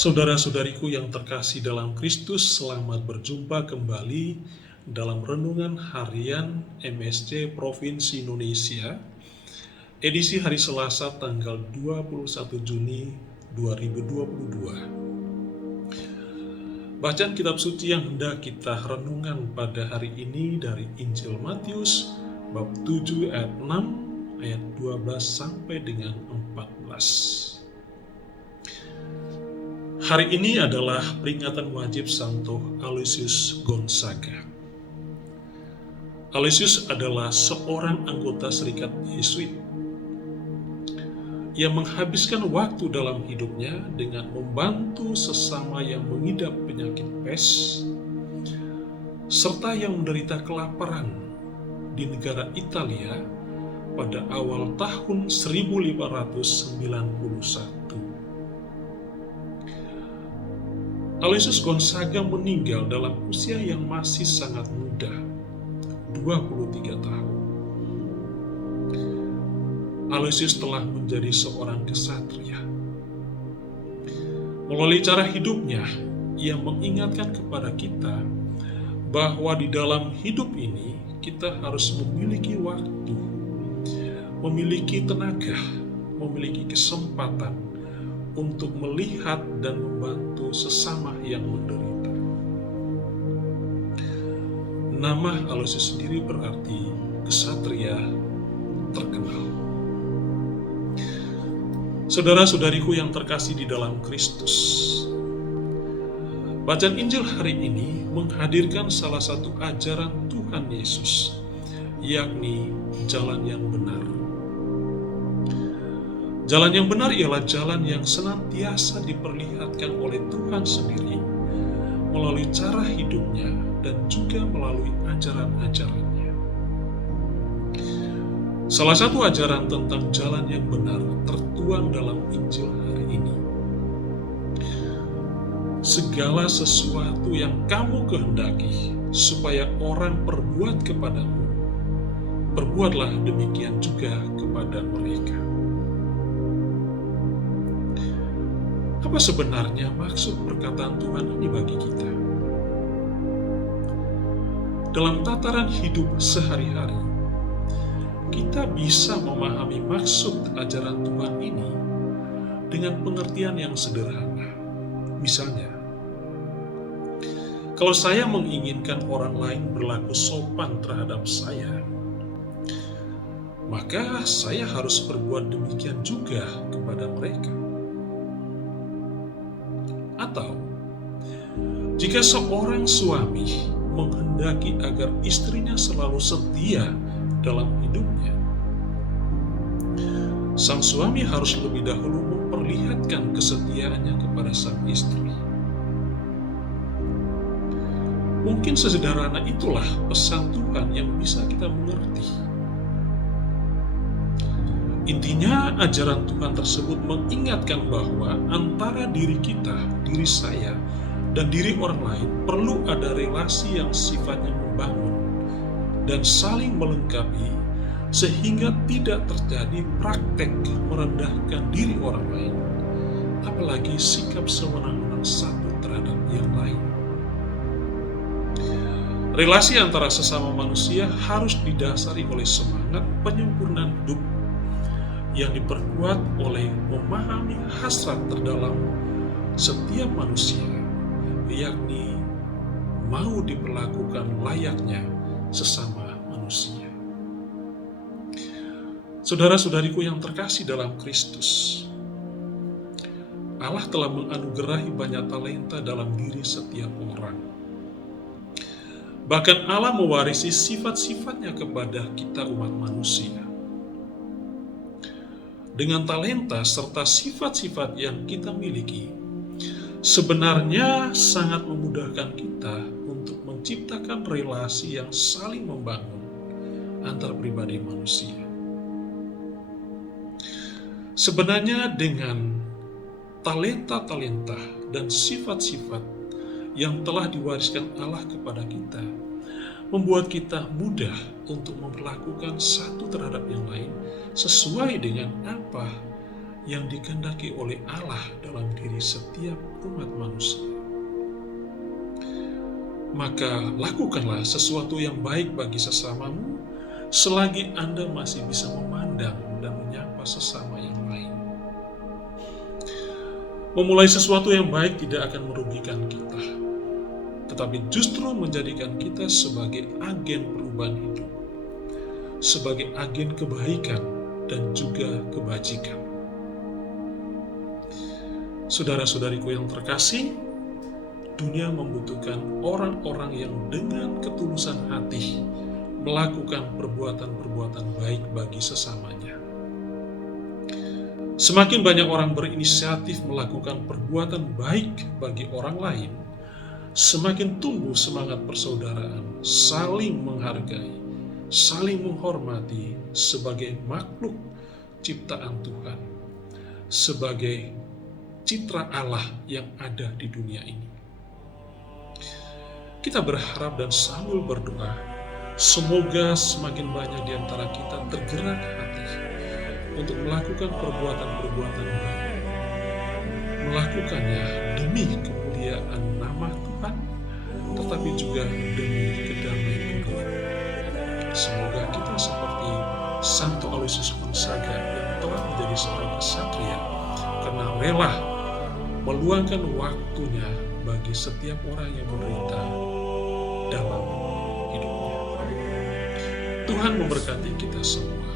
Saudara-saudariku yang terkasih dalam Kristus, selamat berjumpa kembali dalam Renungan Harian MSC Provinsi Indonesia, edisi hari Selasa tanggal 21 Juni 2022. Bacaan kitab suci yang hendak kita renungkan pada hari ini dari Injil Matius bab 7 ayat 6 ayat 12 sampai dengan 14. Hari ini adalah peringatan wajib Santo Aloysius Gonzaga. Aloysius adalah seorang anggota Serikat Yesuit yang menghabiskan waktu dalam hidupnya dengan membantu sesama yang mengidap penyakit pes, serta yang menderita kelaparan di negara Italia pada awal tahun 1591. Aloysius Gonzaga meninggal dalam usia yang masih sangat muda, 23 tahun. Aloysius telah menjadi seorang kesatria. Melalui cara hidupnya, ia mengingatkan kepada kita bahwa di dalam hidup ini kita harus memiliki waktu, memiliki tenaga, memiliki kesempatan untuk melihat dan membantu sesama yang menderita. Nama Aloysius sendiri berarti kesatria terkenal. Saudara-saudariku yang terkasih di dalam Kristus, bacaan Injil hari ini menghadirkan salah satu ajaran Tuhan Yesus, yakni jalan yang benar. Jalan yang benar ialah jalan yang senantiasa diperlihatkan oleh Tuhan sendiri melalui cara hidupnya dan juga melalui ajaran-ajarannya. Salah satu ajaran tentang jalan yang benar tertuang dalam Injil hari ini. Segala sesuatu yang kamu kehendaki supaya orang perbuat kepadamu, perbuatlah demikian juga kepada mereka. Apa sebenarnya maksud perkataan Tuhan ini bagi kita? Dalam tataran hidup sehari-hari, kita bisa memahami maksud ajaran Tuhan ini dengan pengertian yang sederhana. Misalnya, kalau saya menginginkan orang lain berlaku sopan terhadap saya, maka saya harus berbuat demikian juga kepada mereka. Atau, jika seorang suami menghendaki agar istrinya selalu setia dalam hidupnya, sang suami harus lebih dahulu memperlihatkan kesetiaannya kepada sang istri. Mungkin sesederhana itulah pesan Tuhan yang bisa kita mengerti. Intinya, ajaran Tuhan tersebut mengingatkan bahwa antara diri kita, diri saya, dan diri orang lain perlu ada relasi yang sifatnya membangun dan saling melengkapi, sehingga tidak terjadi praktek merendahkan diri orang lain, apalagi sikap sewenang-wenang satu terhadap yang lain. Relasi antara sesama manusia harus didasari oleh semangat penyempurnaan hidup yang diperkuat oleh memahami hasrat terdalam setiap manusia, yakni mau diperlakukan layaknya sesama manusia. Saudara-saudariku yang terkasih dalam Kristus, Allah telah menganugerahi banyak talenta dalam diri setiap orang. Bahkan Allah mewarisi sifat-sifatnya kepada kita umat manusia. Dengan talenta serta sifat-sifat yang kita miliki, sebenarnya sangat memudahkan kita untuk menciptakan relasi yang saling membangun antar pribadi manusia. Sebenarnya dengan talenta-talenta dan sifat-sifat yang telah diwariskan Allah kepada kita, membuat kita mudah untuk memperlakukan satu terhadap yang lain sesuai dengan apa yang dikehendaki oleh Allah dalam diri setiap umat manusia. Maka lakukanlah sesuatu yang baik bagi sesamamu selagi Anda masih bisa memandang dan menyapa sesama yang lain. Memulai sesuatu yang baik tidak akan merugikan kita, tetapi justru menjadikan kita sebagai agen perubahan hidup, sebagai agen kebaikan dan juga kebajikan. Saudara-saudariku yang terkasih, dunia membutuhkan orang-orang yang dengan ketulusan hati melakukan perbuatan-perbuatan baik bagi sesamanya. Semakin banyak orang berinisiatif melakukan perbuatan baik bagi orang lain, semakin tumbuh semangat persaudaraan, saling menghargai, saling menghormati sebagai makhluk ciptaan Tuhan, sebagai citra Allah yang ada di dunia ini. Kita berharap dan sambil berdoa, semoga semakin banyak di antara kita tergerak hati untuk melakukan perbuatan-perbuatan baik, melakukannya demi kemuliaan nama Tuhan, tetapi juga demi kedamaian dunia. Semoga kita seperti Santo Aloysius Gonzaga yang telah menjadi seorang kesatria karena rela meluangkan waktunya bagi setiap orang yang menderita dalam hidupnya. Tuhan memberkati kita semua.